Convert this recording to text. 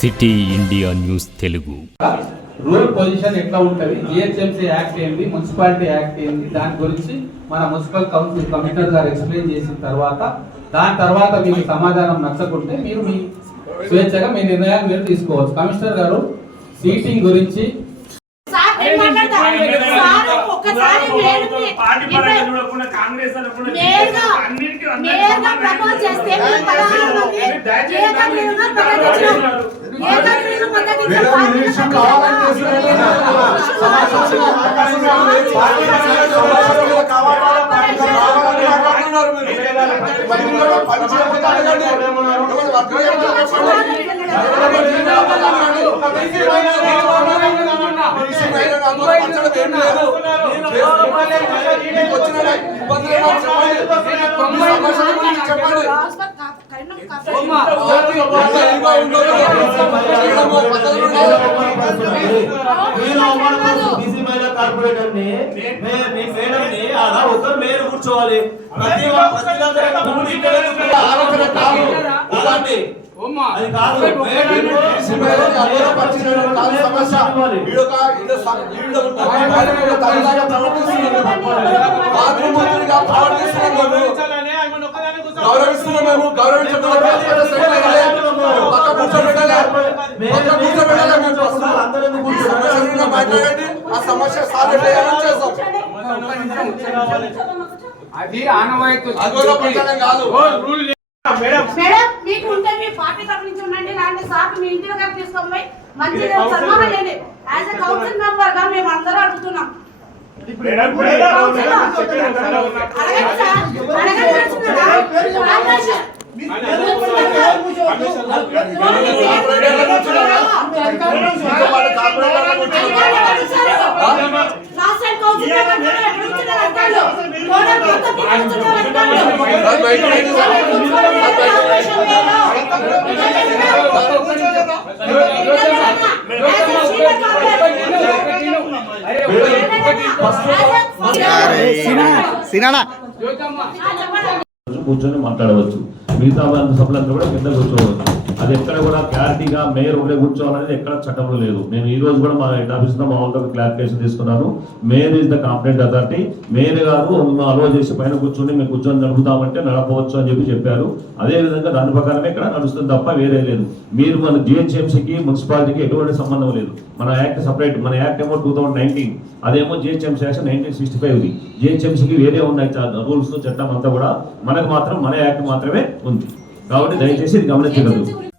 City India news Telugu. Rule position ఎట్లా ఉంటుంది, GHMC act ఏంటి, మున్సిపాలిటీ యాక్ట్ ఏంటి, దాని గురించి మన మున్సిపల్ కౌన్సిల్ కమిషనర్ గారు ఎక్స్ప్లెయిన్ చేసిన తర్వాత దాని తర్వాత మీకు సమాధానం నచ్చకుంటే మీరు మీ స్వేచ్ఛగా మీ నిర్ణయాలు మీరు తీసుకోవచ్చు. కమిషనర్ గారు సీటింగ్ గురించి కూర్చోవాలి. గౌరవిస్తున్నాం, మేము గౌరవించడం మాట్లాడండి. ఆ సమస్య సాల్వ్ చేయాలని చేస్తాం. అది ఆనవాయితీ కాదు. మేడం మీకు ఉంటే మీ పార్టీ తరఫు నుంచి ఉండండి, లాంటి సార్ మీ ఇంటి దగ్గర తీసుకొని మంచి సన్మానం చేయండి. యాజ్ ఎ కౌన్సిల్ మెంబర్ గా మేము అందరూ అడుగుతున్నాం. కూర్చొని మాట్లాడవచ్చు. మిగతా సభ్యులంతా కూడా కింద కూర్చోవచ్చు. అది ఎక్కడ కూడా క్లారిటీగా మేయర్ ఉండే కూర్చోవాలనేది ఎక్కడ చట్టంలో లేదు. నేను ఈ రోజు కూడా మా హెడ్ ఆఫీస్ లో మా వాళ్ళతో క్లారిఫికేషన్ తీసుకున్నాను. Mayor is the competent authority. Mayor గారు అలో చేసి పైన కూర్చొని మేము కూర్చొని నడుపుతామంటే నడపవచ్చు అని చెప్పారు. అదే విధంగా దాని ప్రకారమే ఇక్కడ నడుస్తుంది తప్ప వేరే లేదు. మీరు మన జిహెచ్ఎంసీకి మున్సిపాలిటీకి ఎటువంటి సంబంధం లేదు. మన యాక్ట్ సపరేట్. మన యాక్ట్ ఏమో 2019, అదేమో జిహెచ్ఎంసీ యాక్ట్ 1965. జిహెచ్ఎంసీకి వేరే ఉన్నాయి రూల్స్, చట్టం అంతా కూడా. మనకు మాత్రం మన యాక్ట్ మాత్రమే ఉంది. కాబట్టి దయచేసి ఇది గమనించగలరు.